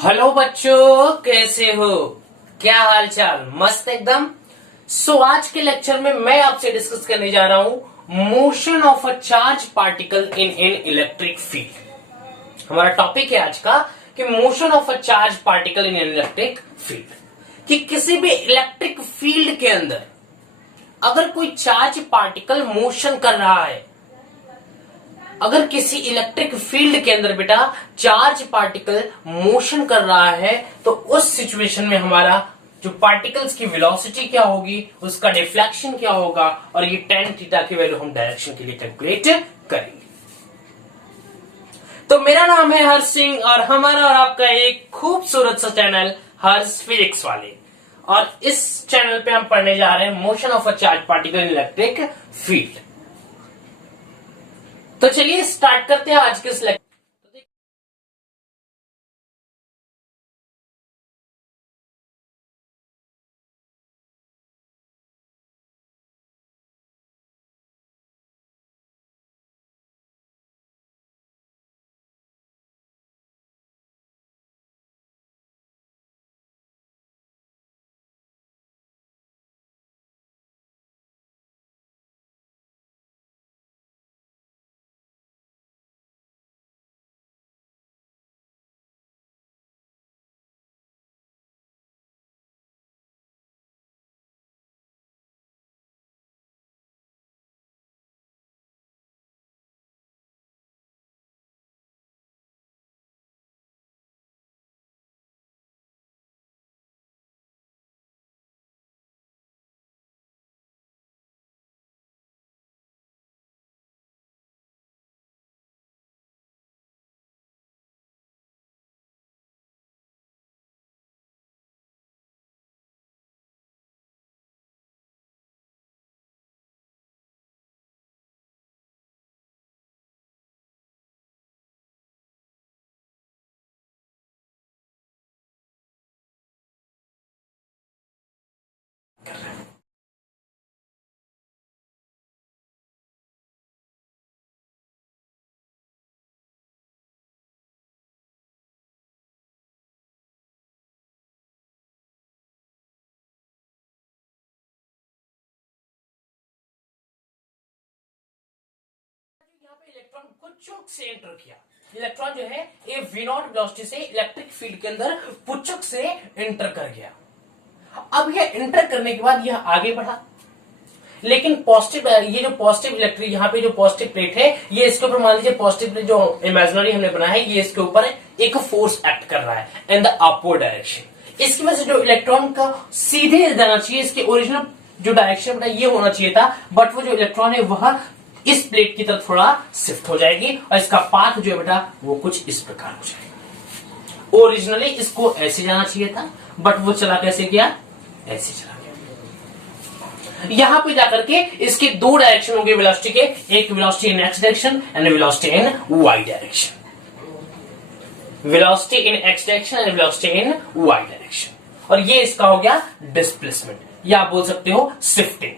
Hello बच्चों, कैसे हो? क्या हाल चाल? मस्त एकदम। आज के लेक्चर में मैं आपसे डिस्कस करने जा रहा हूं motion of a charge particle in an electric field. हमारा टॉपिक है आज का कि motion of a charge particle in an electric field, कि किसी भी इलेक्ट्रिक फील्ड के अंदर अगर कोई चार्ज पार्टिकल मोशन कर रहा है, अगर किसी इलेक्ट्रिक फील्ड के अंदर बेटा चार्ज पार्टिकल मोशन कर रहा है, तो उस सिचुएशन में हमारा जो पार्टिकल्स की वेलोसिटी क्या होगी, उसका डिफ्लेक्शन क्या होगा, और ये tan थीटा की वैल्यू हम डायरेक्शन के लिए कैलकुलेट करेंगे। तो मेरा नाम है हर्ष सिंह और हमारा और आपका एक खूबसूरत सा चैनल हर्ष फिजिक्स वाले, और इस चैनल पे हम पढ़ने जा रहे हैं motion of a charge particle in electric field. तो चलिए स्टार्ट करते हैं आज के इस लेक्चर। इलेक्ट्रॉन को पुच्चक से एंटर किया। इलेक्ट्रॉन जो है ये V0 वेलोसिटी से इलेक्ट्रिक फील्ड के अंदर पुच्चक से एंटर कर गया। अब यह एंटर करने के बाद यह आगे बढ़ा, लेकिन पॉजिटिव, ये जो पॉजिटिव इलेक्ट्रिक, यहाँ पे जो पॉजिटिव प्लेट है, ये इसके ऊपर मान लीजिए पॉजिटिव प्लेट जो इमेजिनरी हमने बनाया है, ये इसके ऊपर एक फोर्स एक्ट कर रहा है इन द अपवर्ड डायरेक्शन। इसकी वजह से जो इलेक्ट्रॉन का सीधे जाना चाहिए, इसके ओरिजिनल जो डायरेक्शन बेटा ये होना चाहिए था, बट वो जो इलेक्ट्रॉन है वह इस प्लेट की तरफ थोड़ा शिफ्ट हो जाएगी और इसका पाथ जो है बेटा वो कुछ इस प्रकार हो जाएगा। ओरिजिनली इसको ऐसे जाना चाहिए था, बट वो चला कैसे गया? ऐसे चला गया। यहां पे जाकर के इसके दो डायरेक्शन होंगे वेलोसिटी के, एक velocity in x direction and velocity in y direction. Velocity in x direction and velocity in y direction, और ये इसका हो गया डिस्प्लेसमेंट, या आप बोल सकते हो शिफ्टिंग।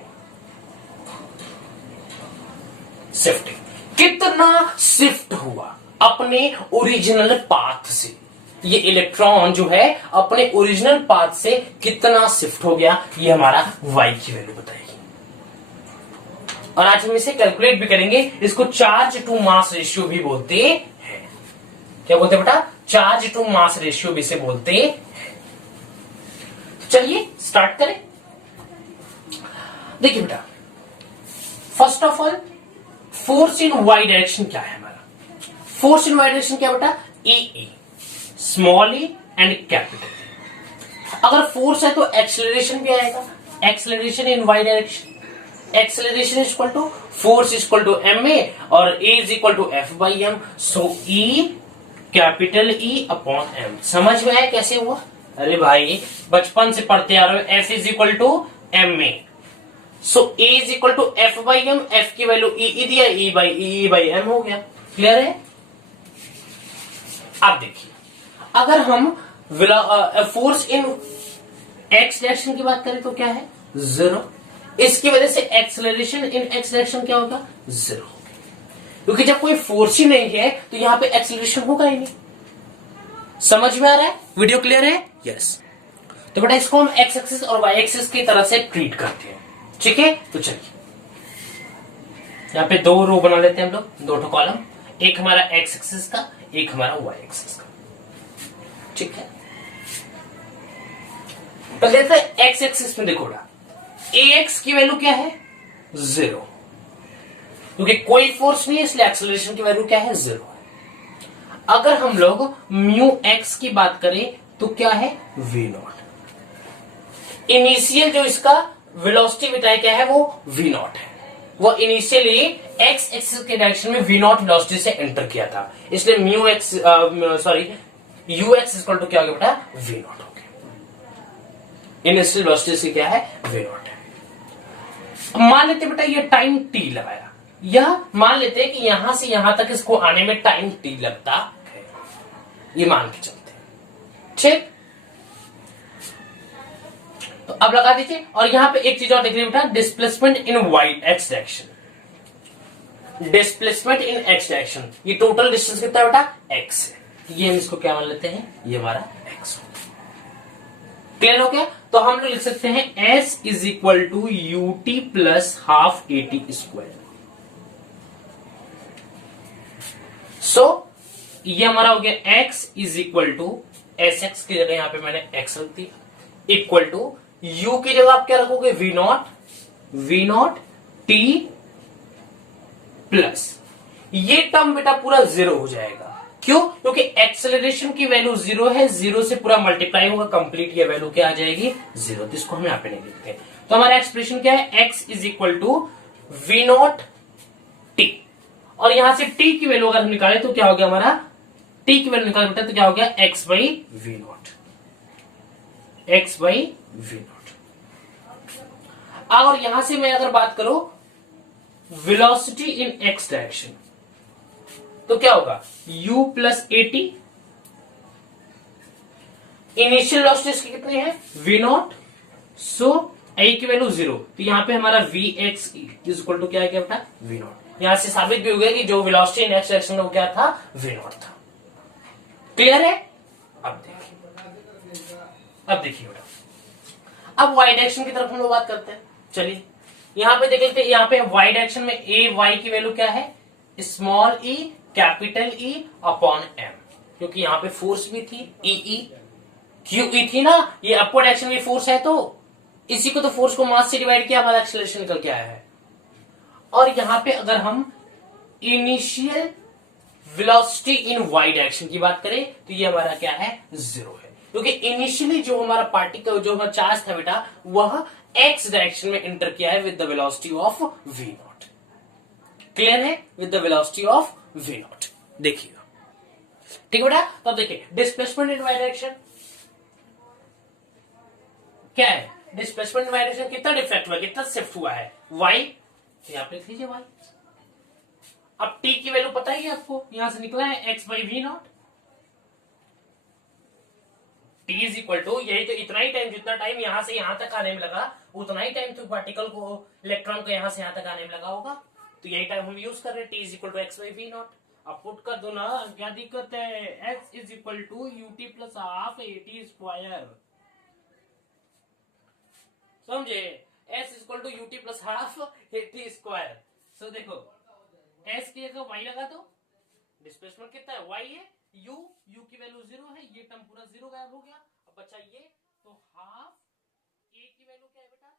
शिफ्टिंग कितना शिफ्ट हुआ अपने ओरिजिनल पाथ से, ये इलेक्ट्रॉन जो है अपने ओरिजिनल पाथ से कितना शिफ्ट हो गया, ये हमारा y की वैल्यू बताएगी। और आज हम इसे कैलकुलेट भी करेंगे। इसको चार्ज टू मास रेशियो भी बोलते हैं। क्या बोलते हैं बेटा? चार्ज टू मास रेशियो भी इसे बोलते हैं। तो चलिए स्टार्ट करें। देखिए बेटा, first of all force in y direction क्या है हमारा? फोर्स इन वाई डायरेक्शन क्या बेटा? E, small e and capital. अगर फोर्स है तो एक्सेलरेशन भी आएगा, acceleration in y direction. Acceleration is equal to force is equal to ma और a is equal to f by m। So E capital E upon m। समझ में आया कैसे हुआ? अरे भाई बचपन से पढ़ते आ रहे हो, f is equal to ma, so a is equal to f by m, f की वैल्यू e दिया, e बाई m हो गया। क्लियर है? अब देखिए, अगर हम फोर्स इन एक्स डायरेक्शन की बात करें तो क्या है? 0। इसकी वजह से एक्सेलरेशन इन एक्स डायरेक्शन क्या होगा? 0 होगा, क्योंकि जब कोई फोर्स ही नहीं है तो यहां पे एक्सेलरेशन होगा ही नहीं। समझ में आ रहा है? वीडियो क्लियर है? यस। तो बेटा इसको हम एक्स एक्सिस और वाई एक्सिस की तरह से ट्रीट करते हैं, ठीक है? तो चलिए यहां पे दो रो बना लेते हैं हम लोग, दो ठो कॉलम, एक हमारा एक्स एक्सिस का, एक हमारा वाई एक्सिस का, ठीक है? तो देखते हैं एक्स एक्सिस में देखो ए एक्स की वैल्यू क्या है? 0, क्योंकि कोई फोर्स नहीं है इसलिए एक्सेलरेशन की वैल्यू क्या है? 0 है। अगर हम लोग म्यू एक्स की बात करें तो क्या है? V not. इनिशियल जो इसका वेलोसिटी बताया क्या है? वो वी नॉट है। वो इनिशियली एक्स एक्सिस के डायरेक्शन में वी नॉट वेलोसिटी से एंटर किया था, इसलिए mu x sorry u x equal to क्या हो गया बेटा? वी नॉट हो गया। इनिशियल वेलोसिटी से क्या है? वी नॉट है। मान लेते बेटा ये टाइम टी लगाया, यह मान लेते हैं कि यहां से यहां तक इसको आने में टाइम टी लगता है, ये मान के चलते हैं, ठीक? तो अब लगा दीजिए। और यहां पे एक चीज और देख लीजिए बेटा, displacement in y x direction, displacement in x direction, ये टोटल डिस्टेंस कितना है बेटा? एक्स है। ये हम इसको क्या मान लेते हैं? ये हमारा एक्स हो। क्लियर हो गया? तो हम लोग लिख सकते हैं s is equal to u t plus half a t square. So ये हमारा हो गया x is equal to s x की जगह यहां पे मैंने x रख दिया, इक्वल टू u की जगह आप क्या रखोगे? वी नॉट टी प्लस, ये टर्म बेटा पूरा 0 हो जाएगा। क्यों? क्योंकि एक्सेलरेशन की वैल्यू 0 है, 0 से पूरा मल्टीप्लाई होगा, कंप्लीट ये वैल्यू क्या आ जाएगी? 0। तो इसको हम यहां पे नहीं लिखते। तो हमारा एक्सप्रेशन क्या है? x is equal to v naught t, और यहां से t की वैल्यू अगर हम निकाले तो क्या हो गया हमारा? t की वैल्यू निकाल बेटा तो क्या हो गया? x by v naught, x by v naught. और यहां से मैं अगर बात करूं वेलोसिटी इन x डायरेक्शन तो क्या होगा? u plus a t, initial velocity इसकी कितनी है? वी नॉट, सो a की वैल्यू 0, तो यहां पे हमारा v x is equal to क्या है बेटा? V naught. यहां से साबित भी हो गया कि जो वेलोसिटी इन एक्स डायरेक्शन में वो क्या था? वी नॉट था। क्लियर है? अब देखिए बेटा, अब वाई डायरेक्शन की तरफ हम लोग बात करते हैं। चलिए यहां पे देख लेते हैं, यहां पे वाई डायरेक्शन में ए वाई की वैल्यू क्या है? Small e capital e upon m, क्योंकि यहां पे फोर्स भी थी ई क्यू ई थी ना, ये अपवर्ड डायरेक्शन में फोर्स है, तो इसी को तो फोर्स को मास से डिवाइड किया, हमारा एक्सेलरेशन निकल के आया है। और यहां पे अगर हम initial velocity in y direction की बात करें तो ये हमारा क्या है? 0 है, क्योंकि इनिशियली जो हमारा पार्टिकल जो हमारा चार्ज था बेटा वह एक्स डायरेक्शन में एंटर किया है with the velocity of v naught. Clear है? With the velocity of v naught. देखिएगा, ठीक है बेटा? तो अब देखिए डिस्प्लेसमेंट इन वाई डायरेक्शन क्या है? डिस्प्लेसमेंट इन वाई डायरेक्शन कितना डिफ्लेक्ट हुआ, कितना शिफ्ट हुआ है? वाई, तो यहां पे लिख लीजिए वाई। अब t की वैल्यू पता ही है आपको, यहां से निकला है x by v naught. T is equal to, यही तो इतना ही टाइम, जितना टाइम यहां से यहां तक आने में लगा उतना ही टाइम तो पार्टिकल को, इलेक्ट्रॉन को यहां से यहां तक आने में लगा होगा, तो यही टाइम हम यूज कर रहे हैं। T is equal to x by v naught. अब पुट कर दो ना, क्या दिक्कत है? x is equal to u t plus half a t square, समझे? s is equal to u t plus half a t square. So देखो s की जगह y लगा दो, डिस्प्लेसमेंट कितना है? y है, u की वैल्यू 0 है, ये टर्म पूरा 0 गायब हो गया। अब बचा ये, तो हाफ a की वैल्यू क्या है बेटा?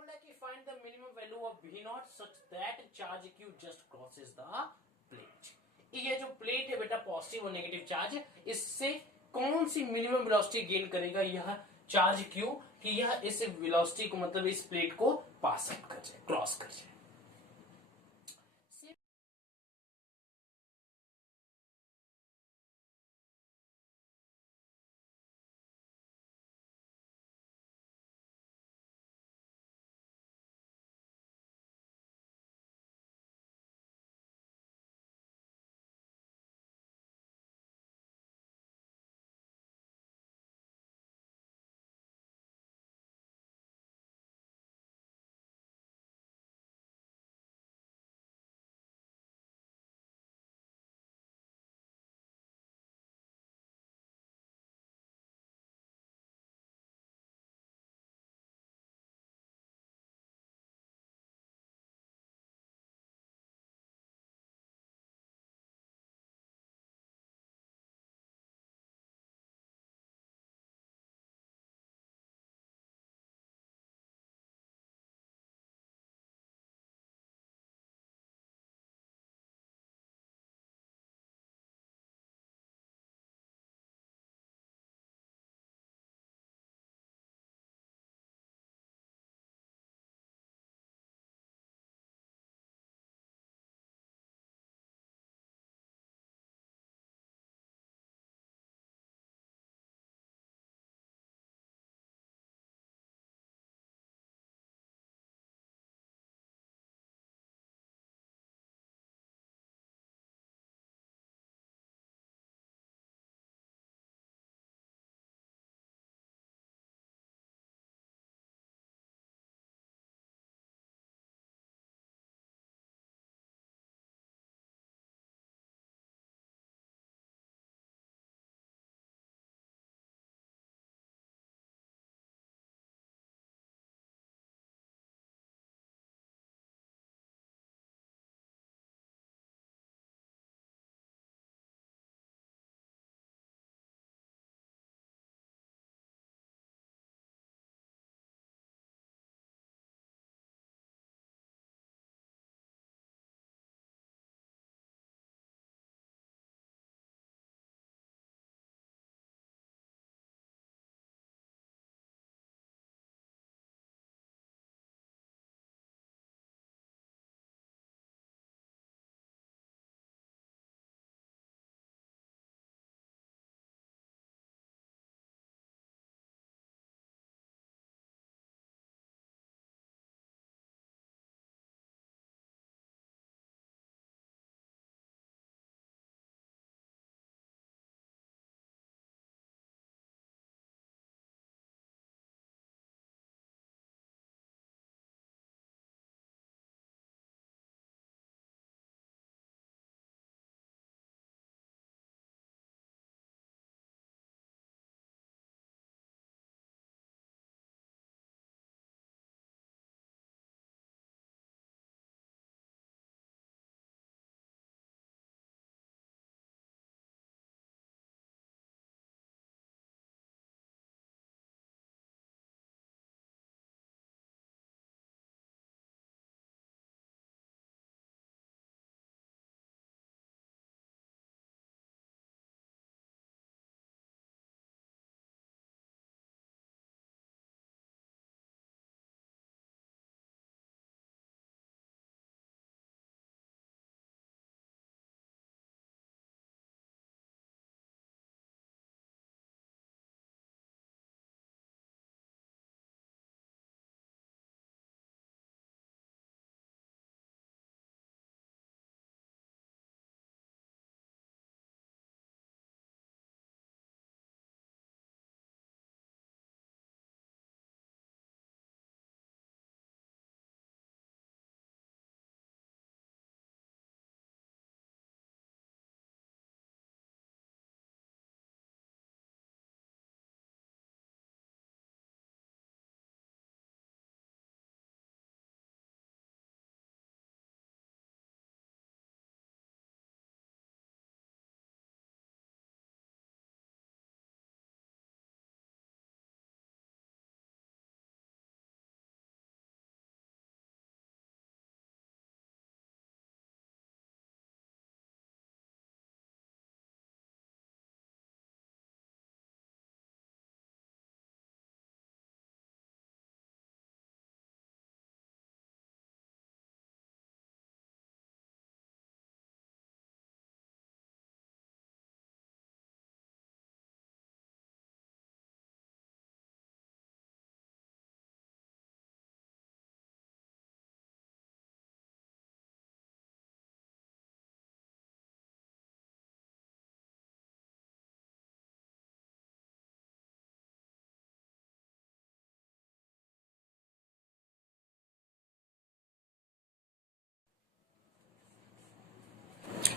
बोल रहा है कि find the minimum value of V not such that charge Q just crosses the plate. ये जो प्लेट है बेटा पॉजिटिव और नेगेटिव चार्ज, इससे कौन सी मिनिमम वेलोसिटी गेन करेगा यह चार्ज Q कि यह इस वेलोसिटी को मतलब इस प्लेट को पास आउट कर जाए, क्रॉस कर जाए।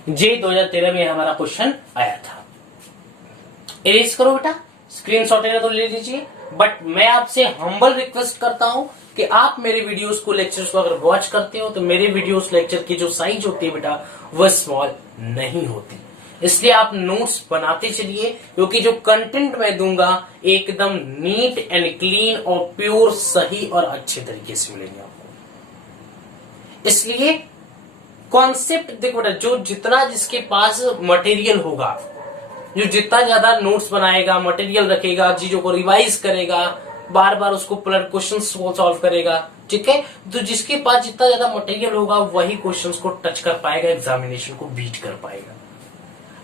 जे 2013 में हमारा क्वेश्चन आया था। इरेज करो बेटा, स्क्रीनशॉट है तो ले लीजिए। बट मैं आपसे हम्बल रिक्वेस्ट करता हूं कि आप मेरे वीडियोस को, लेक्चर्स को अगर वॉच करते हो तो मेरे वीडियोस लेक्चर की जो साइज होती है बेटा वह स्मॉल नहीं होती। इसलिए आप नोट्स बनाते चलिए, क्योंकि जो कंटेंट मैं दूंगा एकदम नीट एंड क्लीन और प्योर, सही और अच्छे तरीके से मिलेंगे आपको। इसलिए कॉन्सेप्ट देखो बेटा, जो जितना जिसके पास मटेरियल होगा, जो जितना ज्यादा नोट्स बनाएगा, मटेरियल रखेगा, चीजों को रिवाइज करेगा, बार बार उसको क्वेश्चंस को सॉल्व करेगा, ठीक है, तो जिसके पास जितना ज्यादा मटेरियल होगा वही क्वेश्चंस को टच कर पाएगा, एग्जामिनेशन को बीट कर पाएगा।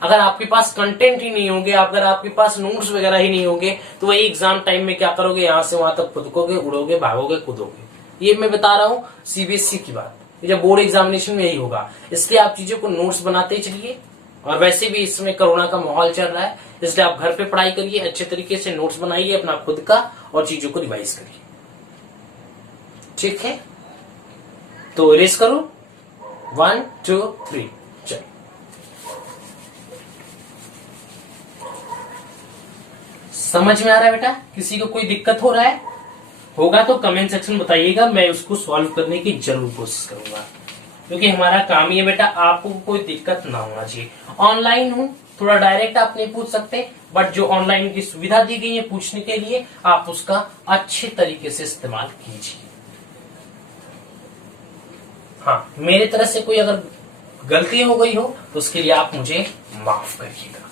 अगर आपके पास कंटेंट ही नहीं होंगे, अगर आपके पास नोट्स वगैरह ही नहीं होंगे, तो वही एग्जाम टाइम में क्या करोगे, यहां से वहां तक फुदकोगे, उड़ोगे, भागोगे, कूदोगे। ये मैं बता रहा हूं सीबीएसई की बात, जब बोर्ड एग्जामिनेशन में यही होगा। इसलिए आप चीजों को नोट्स बनाते चलिए, और वैसे भी इस समय कोरोना का माहौल चल रहा है, इसलिए आप घर पे पढ़ाई करिए, अच्छे तरीके से नोट्स बनाइए अपना खुद का, और चीजों को रिवाइज करिए, ठीक है। तो इरेज करो, 1 2 3, चलो। समझ में आ रहा है बेटा? किसी को कोई दिक्कत हो रहा है? होगा तो कमेंट सेक्शन में बताइएगा, मैं उसको सॉल्व करने की जरूर कोशिश करूंगा, क्योंकि हमारा काम ये बेटा आपको कोई दिक्कत ना होना चाहिए। ऑनलाइन हूं, थोड़ा डायरेक्ट आप नहीं पूछ सकते, बट जो ऑनलाइन की सुविधा दी गई है पूछने के लिए, आप उसका अच्छे तरीके से इस्तेमाल कीजिए। हाँ, मेरे तरफ से कोई अगर गलती हो गई हो तो उसके लिए आप मुझे माफ करिएगा।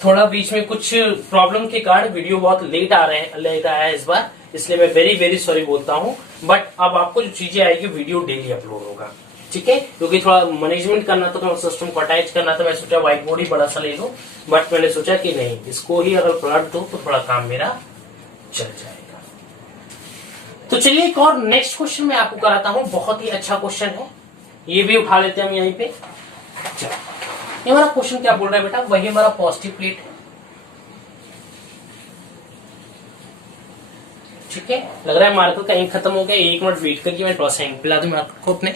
थोड़ा बीच में कुछ प्रॉब्लम के कारण वीडियो बहुत लेट आया है इस बार, इसलिए मैं वेरी वेरी सॉरी बोलता हूं। बट अब आपको जो चीजें आएगी, वीडियो डेली अपलोड होगा, ठीक है, क्योंकि थोड़ा मैनेजमेंट करना था, थोड़ा सिस्टम को अटैच करना था। मैं सोचा व्हाइट बोर्ड ही बड़ा सा ले लूं, बट मैंने सोचा कि नहीं, इसको ही अगर पलट दो तो थोड़ा काम मेरा चल जाएगा। तो चलिए एक और नेक्स्ट क्वेश्चन मैं आपको कराता हूं, बहुत ही अच्छा क्वेश्चन है, ये भी उठा लेते हैं हम यहीं पे। चलो, ये हमारा क्वेश्चन क्या बोल रहा है बेटा, वही हमारा पॉजिटिव प्लेट है, ठीक है। लग रहा है मार्कर का इंक खत्म हो गया, 1 मिनट वेट करके मैं थोड़ा सा इंक पिला दूं मार्कर को अपने।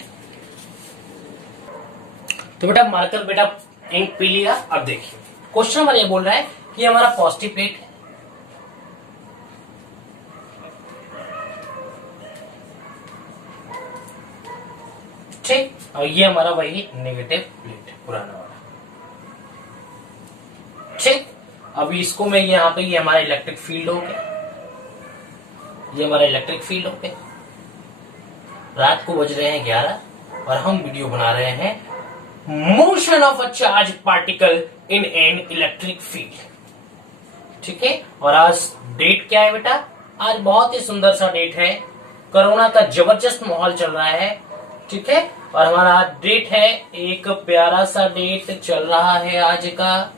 तो बेटा मार्कर बेटा इंक पी लिया। अब देखिए क्वेश्चन हमारा ये बोल रहा है कि हमारा पॉजिटिव प्लेट है, ठीक, और ये हमारा वही नेगेटिव प्लेट है, पुराना वाला, ठीक। अभी इसको मैं यहाँ पे, ये हमारा इलेक्ट्रिक फील्ड हो गया, ये हमारा इलेक्ट्रिक फील्ड हो गया। रात को बज रहे हैं 11 और हम वीडियो बना रहे हैं motion of a charge particle in an electric field, ठीक है। और आज डेट क्या है बेटा, आज बहुत ही सुंदर सा डेट है, कोरोना का जबरदस्त माहौल चल रहा है, ठीक है। और हमारा आज डेट है, एक प्यारा सा डेट चल रहा है आज का।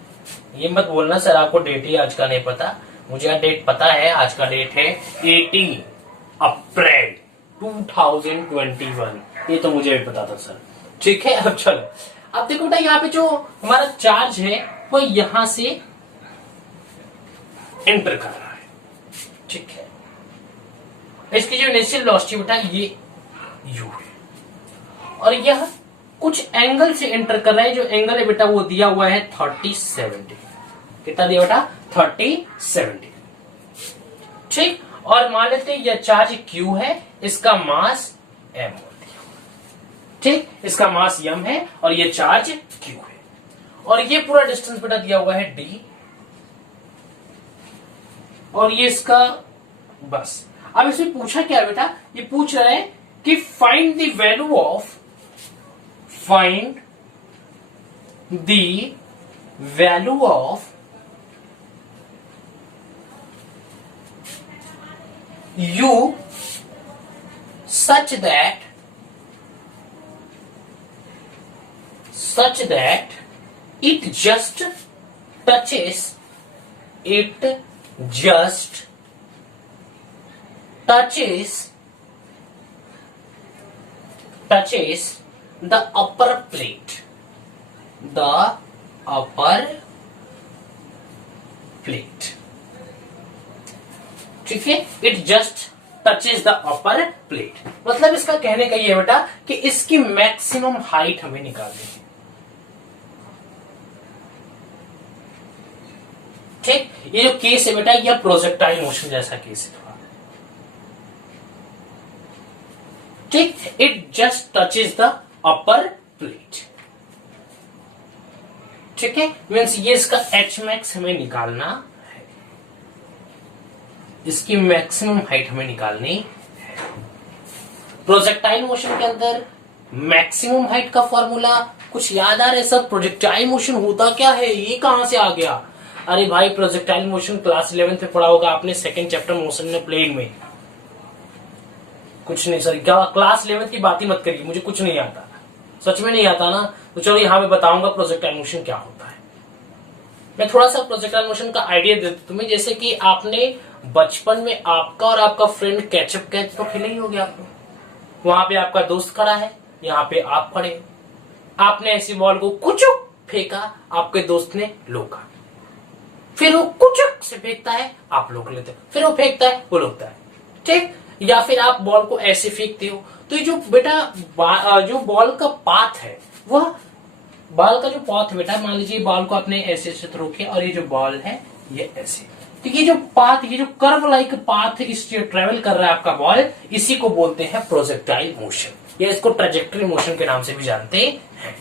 ये मत बोलना सर आपको डेट ही आज का नहीं पता, मुझे आज डेट पता है। आज का डेट है 18 अप्रैल 2021, ये तो मुझे भी पता था सर, ठीक है। अब चलो, अब देखो बेटा यहाँ पे जो हमारा चार्ज है वो यहां से एंटर कर रहा है, ठीक है। इसकी जो इनिशियल वेलोसिटी बेटा ये u है, और यह कुछ एंगल से एंटर कर रहा है। जो एंगल है बेटा वो दिया हुआ है 30-70, कितना दिया बेटा 30-70, ठीक। और मान लेते हैं यह चार्ज Q है, इसका मास M होती है, ठीक, इसका मास M है और ये चार्ज Q है, और ये पूरा डिस्टेंस बेटा दिया हुआ है D, और ये इसका बस। अब इसमें पूछा क्या बेटा, ये पूछ रहा है कि find the value of, find the value of u such that it just touches the upper plate, ठीक है। It just touches the upper plate. मतलब इसका कहने का ये बेटा कि इसकी मैक्सिमम हाइट हमें निकालनी है। ठीक, ये जो केस है बेटा ये प्रोजेक्टाइल मोशन जैसा केस है थोड़ा। ठीक, it just touches the upper plate. ठीक है, मीन्स ये इसका एच मैक्स हमें निकालना है, इसकी मैक्सिमम हाइट हमें निकालनी है। प्रोजेक्टाइल मोशन के अंदर मैक्सिमम हाइट का फॉर्मूला कुछ याद आ रहा है सब? प्रोजेक्टाइल मोशन होता क्या है, ये कहां से आ गया? अरे भाई प्रोजेक्टाइल मोशन क्लास 11 में पढ़ा होगा आपने, सेकेंड चैप्टर मोशन में प्लेन में। कुछ नहीं सर, क्या क्लास 11 की बात ही मत करिए, मुझे कुछ नहीं आता, सच में नहीं आता ना। तो चलो यहां पे बताऊंगा प्रोजेक्टाइल मोशन क्या होता है। मैं थोड़ा सा प्रोजेक्टाइल मोशन का आइडिया देता तुम्हें। जैसे कि आपने बचपन में आपका और आपका फ्रेंड कैचअप कैच तो खेला ही हो गया आपको। वहां पे आपका दोस्त खड़ा है, यहाँ पे आप खड़े, आपने ऐसी बॉल को कुचुक फेंका, आपके दोस्त ने रोका, फिर वो कुचुक से फेंकता है, आप रोक लेते हो, फिर वो फेंकता है, वो रोकता है। ठीक, या फिर आप बॉल को ऐसे फेंकते हो, तो ये जो बेटा जो बॉल का पाथ है, वह बॉल का जो पाथ है बेटा, मान लीजिए बॉल को आपने ऐसे से थ्रो किया और ये जो बॉल है ये ऐसे, तो ये जो पाथ, ये जो कर्व लाइक पाथ इस ट्रेवल कर रहा है आपका बॉल, इसी को बोलते हैं प्रोजेक्टाइल मोशन, या इसको ट्रेजेक्टरी मोशन के नाम से भी जानते हैं।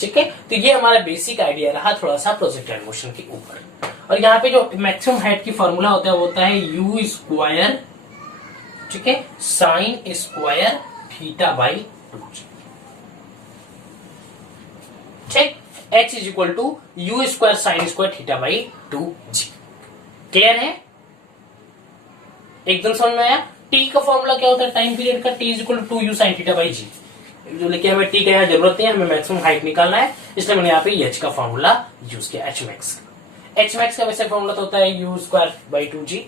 ठीक है, तो ये हमारा बेसिक आइडिया रहा थोड़ा सा प्रोजेक्टाइल मोशन के ऊपर। और यहाँ पे जो मैक्सिमम हाइट की फॉर्मूला होता है वो होता है यू स्क्वायर, ठीक है, साइन स्क्वायर थीटा बाई 2। ठीक, h is equal to u square sine square theta by 2g। Clear है? एकदम समझ में आया? t का फॉर्मूला क्या होता है टाइम पीरियड का? t is equal to 2u sine theta by g। जो लेके हमें t का यहाँ जरूरत नहीं है, हमें मैक्सिमम हाइट निकालना है, इसलिए मैंने यहाँ पे h का फॉर्मूला यूज किया, h मैक्स का। h मैक्स का वैसे फॉर्मूला तो होता है यू स्क्वायर बाई 2g।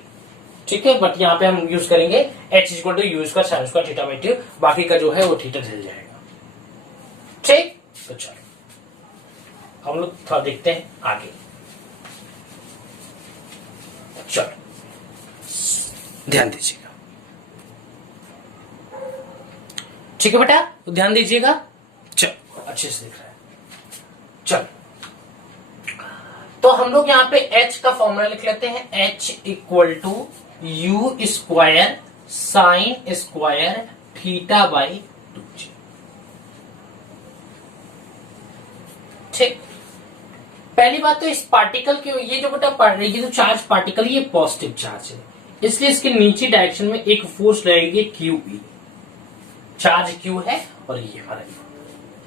ठीक है, बट यहाँ पे हम यूज करेंगे h is equal to u square sine square theta by 2, बाकी का जो है वो थीटा झल जाएगा। ठीक, तो चलो हम लोग थोड़ा देखते हैं आगे। चलो ध्यान दीजिएगा, ठीक है बेटा, तो ध्यान दीजिएगा। चलो अच्छे से दिख रहा है। चलो तो हम लोग यहाँ पे h का फॉर्मूला लिख लेते हैं, h equal to u square sine square theta by 2g। ठीक, पहली बात तो इस पार्टिकल के, ये जो बेटा ये जो चार्ज पार्टिकल ये पॉजिटिव चार्ज है, इसलिए इसके नीचे डायरेक्शन में एक फोर्स लगेगी QE। चार्ज Q है और ये हमारा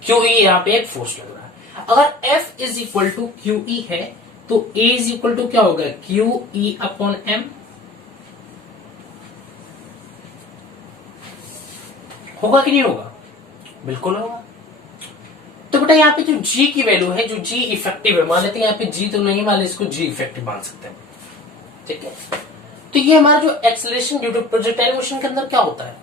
QE, यहाँ पे एक फोर्स लग रहा है। अगर F is equal to QE है तो A इज इक्वल टू क्या होगा? QE upon M। होगा कि नहीं होगा? बिल्कुल होगा। तो बेटा यहाँ पे जो G की वैल्यू है, जो G इफेक्टिव है, मान लेते हैं यहाँ पे G तो नहीं, मान इसको G इफेक्टिव मान सकते हैं। ठीक है, तो ये हमारा जो acceleration due to projectile motion के अंदर क्या होता है,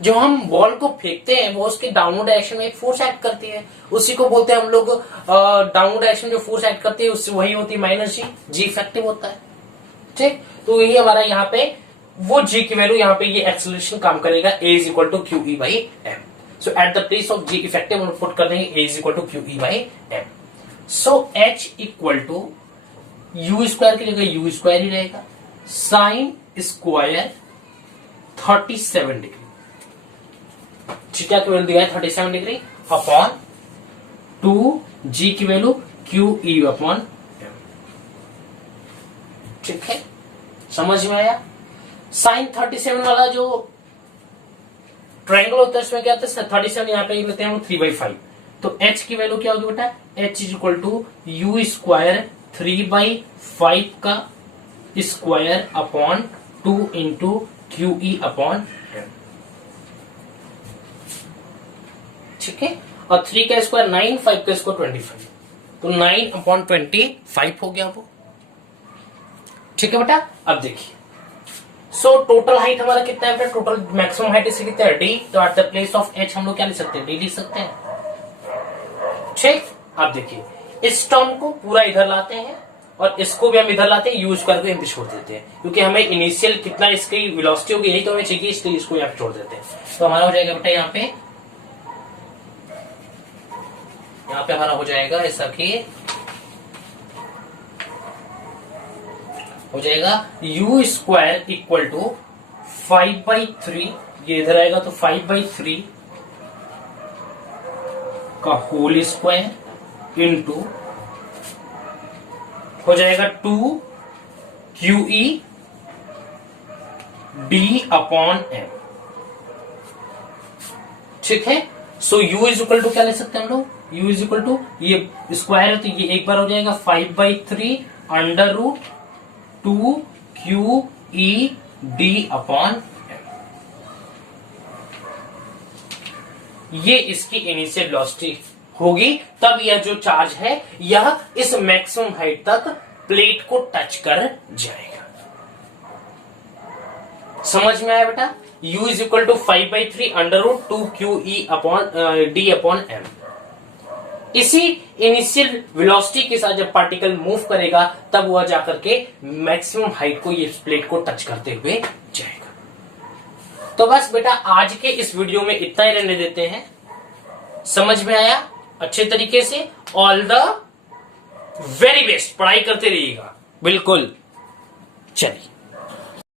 जो हम बॉल को फेंकते हैं वो उसके डाउनवर्ड डायरेक्शन में एक फोर्स एक्ट करती है, उसी को बोलते हैं हम लोग डाउनवर्ड डायरेक्शन जो फोर्स एक्ट करती है उससे वही होती है माइनस G इफेक्टिव होता है। ठीक, तो यही हमारा यहाँ पे वो G की वैल्यू, यहाँ पे ये एक्सेलरेशन काम करेगा A is equal to QE by M। So at the place of G effective हम पुट कर देंगे A is equal to QE by M। So H equal to U square की जगह U स्क्वायर ही रहेगा, sine square 37 degree, theta की value दिया है 37 degree upon 2G की वैल्यू QE अपॉन M। ठीक है, समझ में आया? साइन 37 वाला जो ट्रायंगल होता है इसमें क्या होता है 37, यहाँ पे लेते हैं हम 3/5, तो h की वैल्यू क्या होगी बेटा? h is equal to u square 3/5 का square upon 2 into QE upon M। ठीक है, और 3 का स्क्वायर 9, 5 का स्क्वायर 25, तो 9 अपॉन 25 हो गया वो। ठीक है बेटा, अब देखिए, सो टोटल हाइट हमारा कितना है बेटा? टोटल मैक्सिमम हाइट इसे कितना है? D। तो at the place of H हम लोग क्या लिख सकते हैं? D लिख सकते हैं। ठीक, अब देखिए इस टर्म को पूरा इधर लाते हैं और इसको भी हम इधर लाते हैं, यू स्क्वायर को यहीं पे छोड़ देते हैं, क्योंकि हमें इनिशियल कितना इसकी वेलोसिटी होगी यही तो हमें चाहिए, इसलिए इसको यहाँ पे छोड़ देते हैं। तो हमारा हो जाएगा बेटा यहाँ पे हमारा हो जाएगा ऐसा कि हो जाएगा यू स्क्वायर इक्वल टू 5/3, ये इधर आएगा तो 5/3 का होल स्क्वायर इंटू हो जाएगा 2QE D/m। ठीक है, सो U इज इक्वल टू क्या ले सकते हैं हम लोग, U इज इक्वल टू ये स्क्वायर है तो ये एक बार हो जाएगा 5/3 अंडर रूट 2QE D/m। ये इसकी इनिशियल वेलोसिटी होगी, तब यह जो चार्ज है यह इस मैक्सिमम हाइट तक प्लेट को टच कर जाएगा। समझ में आया बेटा, U is equal to 5/3 under root 2QE D/m। इसी इनिशियल वेलोसिटी के साथ जब पार्टिकल मूव करेगा तब वह जाकर के मैक्सिमम हाइट को ये प्लेट को टच करते हुए जाएगा। तो बस बेटा आज के इस वीडियो में इतना ही रहने देते हैं। समझ में आया अच्छे तरीके से? ऑल द वेरी बेस्ट, पढ़ाई करते रहिएगा। बिल्कुल, चलिए।